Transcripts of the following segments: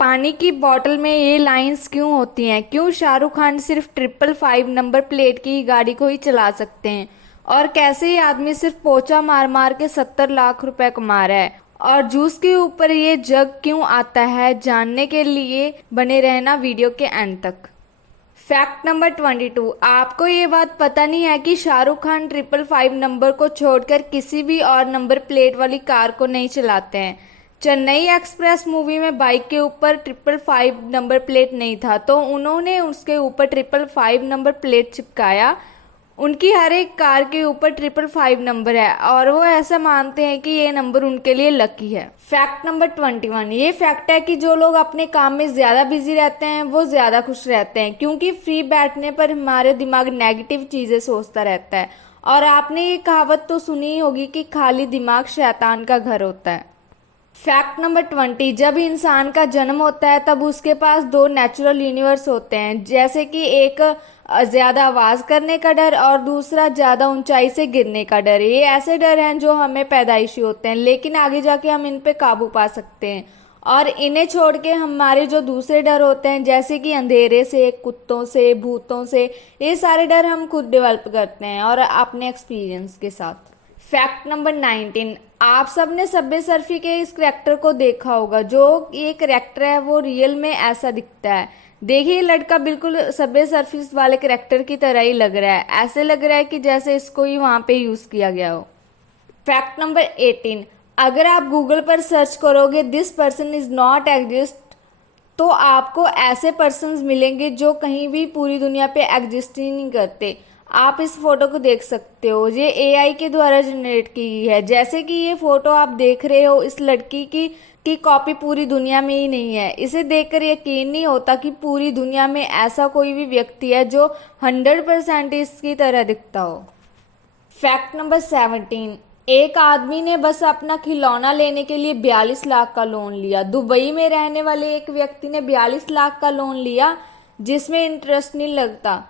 पानी की बोतल में ये लाइंस क्यों होती हैं? क्यों शाहरुख खान सिर्फ 555 नंबर प्लेट की गाड़ी को ही चला सकते हैं? और कैसे ये आदमी सिर्फ पोछा मार मार के 70 लाख रुपए कमा रहा है? और जूस के ऊपर ये जग क्यों आता है? जानने के लिए बने रहना वीडियो के एंड तक। फैक्ट नंबर 22, आपको ये बात पता नहीं है कि शाहरुख खान 555 नंबर को छोड़कर किसी भी और नंबर प्लेट वाली कार को नहीं चलाते हैं। चेन्नई एक्सप्रेस मूवी में बाइक के ऊपर 555 नंबर प्लेट नहीं था, तो उन्होंने उसके ऊपर 555 नंबर प्लेट चिपकाया। उनकी हर एक कार के ऊपर 555 नंबर है और वो ऐसा मानते हैं कि ये नंबर उनके लिए लकी है। फैक्ट नंबर 21, ये फैक्ट है कि जो लोग अपने काम में ज़्यादा बिजी रहते हैं वो ज़्यादा खुश रहते हैं, क्योंकि फ्री बैठने पर हमारे दिमाग नेगेटिव चीज़ें सोचता रहता है। और आपने ये कहावत तो सुनी ही होगी कि खाली दिमाग शैतान का घर होता है। फैक्ट नंबर 20, जब इंसान का जन्म होता है तब उसके पास दो नेचुरल यूनिवर्स होते हैं, जैसे कि एक ज़्यादा आवाज़ करने का डर और दूसरा ज़्यादा ऊंचाई से गिरने का डर। ये ऐसे डर हैं जो हमें पैदाइशी होते हैं, लेकिन आगे जाके हम इन पे काबू पा सकते हैं। और इन्हें छोड़ के हमारे जो दूसरे डर होते हैं, जैसे कि अंधेरे से, कुत्तों से, भूतों से, ये सारे डर हम खुद डेवलप करते हैं और अपने एक्सपीरियंस के साथ। फैक्ट नंबर 19, आप सबने सब्बे सर्फी के इस करेक्टर को देखा होगा। जो ये करेक्टर है वो रियल में ऐसा दिखता है। देखिए, लड़का बिल्कुल सब्बे सर्फिस वाले करेक्टर की तरह ही लग रहा है। ऐसे लग रहा है कि जैसे इसको ही वहां पे यूज किया गया हो। फैक्ट नंबर 18, अगर आप गूगल पर सर्च करोगे this person is not exist, तो आपको ऐसे पर्सन्स मिलेंगे जो कहीं भी पूरी दुनिया पे एग्जिस्ट ही नहीं करते। आप इस फोटो को देख सकते हो, ये एआई के द्वारा जनरेट की गई है। जैसे कि ये फोटो आप देख रहे हो, इस लड़की की कॉपी पूरी दुनिया में ही नहीं है। इसे देखकर यकीन नहीं होता कि पूरी दुनिया में ऐसा कोई भी व्यक्ति है जो 100% इसकी तरह दिखता हो। फैक्ट नंबर 17, एक आदमी ने बस अपना खिलौना लेने के लिए 42 लाख का लोन लिया। दुबई में रहने वाले एक व्यक्ति ने 42 लाख का लोन लिया जिसमें इंटरेस्ट नहीं लगता,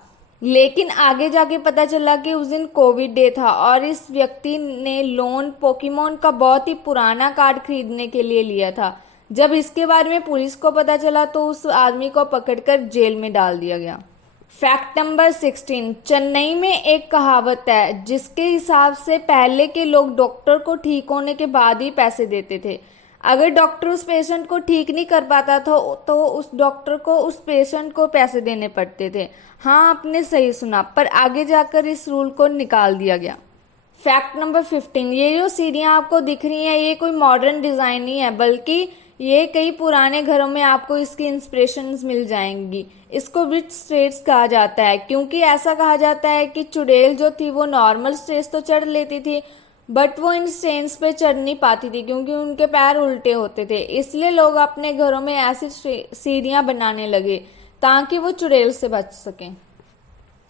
लेकिन आगे जाके पता चला कि उस दिन कोविड डे था और इस व्यक्ति ने लोन पोकेमोन का बहुत ही पुराना कार्ड खरीदने के लिए लिया था। जब इसके बारे में पुलिस को पता चला तो उस आदमी को पकड़कर जेल में डाल दिया गया। फैक्ट नंबर 16, चेन्नई में एक कहावत है जिसके हिसाब से पहले के लोग डॉक्टर को ठीक होने के बाद ही पैसे देते थे। अगर डॉक्टर उस पेशेंट को ठीक नहीं कर पाता था तो उस डॉक्टर को उस पेशेंट को पैसे देने पड़ते थे। हाँ, आपने सही सुना, पर आगे जाकर इस रूल को निकाल दिया गया। फैक्ट नंबर 15, ये जो सीढ़ियाँ आपको दिख रही हैं ये कोई मॉडर्न डिज़ाइन नहीं है, बल्कि ये कई पुराने घरों में आपको इसकी इंस्पिरेशंस मिल जाएंगी। इसको विच स्टेयर्स कहा जाता है, क्योंकि ऐसा कहा जाता है कि चुड़ैल जो थी वो नॉर्मल स्टेयर्स तो चढ़ लेती थी, बट वो इन स्टेयर्स पे चढ़ नहीं पाती थी क्योंकि उनके पैर उल्टे होते थे। इसलिए लोग अपने घरों में ऐसी सीढ़ियाँ बनाने लगे ताकि वो चुड़ैल से बच सकें।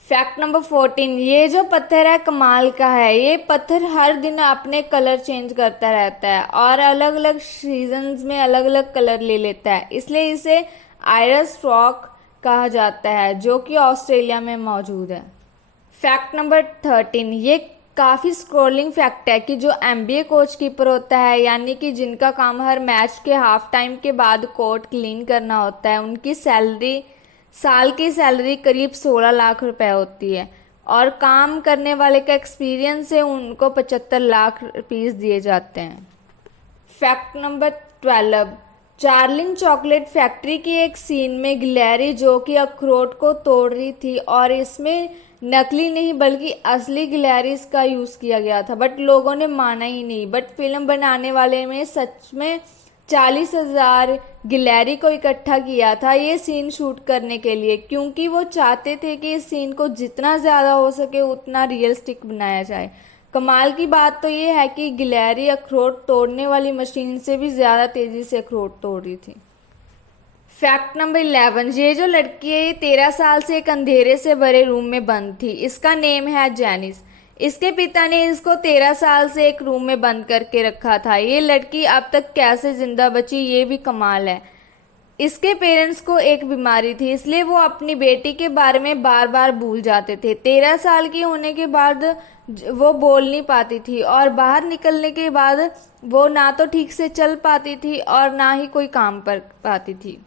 फैक्ट नंबर 14, ये जो पत्थर है कमाल का है। ये पत्थर हर दिन अपने कलर चेंज करता रहता है और अलग अलग सीजन्स में अलग अलग कलर ले लेता है, इसलिए इसे आयरस रॉक कहा जाता है जो कि ऑस्ट्रेलिया में मौजूद है। फैक्ट नंबर 13, ये काफ़ी स्क्रॉलिंग फैक्ट है कि जो एमबीए कोच कीपर होता है, यानी कि जिनका काम हर मैच के हाफ टाइम के बाद कोर्ट क्लीन करना होता है, उनकी साल की सैलरी करीब 16 लाख रुपए होती है और काम करने वाले का एक्सपीरियंस से उनको 75 लाख रुपीस दिए जाते हैं। फैक्ट नंबर 12, चार्लिन चॉकलेट फैक्ट्री की एक सीन में गिलहरी जो कि अखरोट को तोड़ रही थी और इसमें नकली नहीं बल्कि असली गिलहरीज का यूज़ किया गया था, बट लोगों ने माना ही नहीं। बट फिल्म बनाने वाले में सच में 40,000 गिलहरी को इकट्ठा किया था ये सीन शूट करने के लिए, क्योंकि वो चाहते थे कि इस सीन को जितना ज़्यादा हो सके उतना रियलिस्टिक बनाया जाए। कमाल की बात तो ये है कि गिलहरी अखरोट तोड़ने वाली मशीन से भी ज़्यादा तेज़ी से अखरोट तोड़ रही थी। फैक्ट नंबर 11, ये जो लड़की है ये 13 साल से एक अंधेरे से भरे रूम में बंद थी। इसका नेम है जेनिस। इसके पिता ने इसको 13 साल से एक रूम में बंद करके रखा था। ये लड़की अब तक कैसे जिंदा बची ये भी कमाल है। इसके पेरेंट्स को एक बीमारी थी, इसलिए वो अपनी बेटी के बारे में बार बार भूल जाते थे। 13 साल की होने के बाद वो बोल नहीं पाती थी और बाहर निकलने के बाद वो ना तो ठीक से चल पाती थी और ना ही कोई काम कर पाती थी।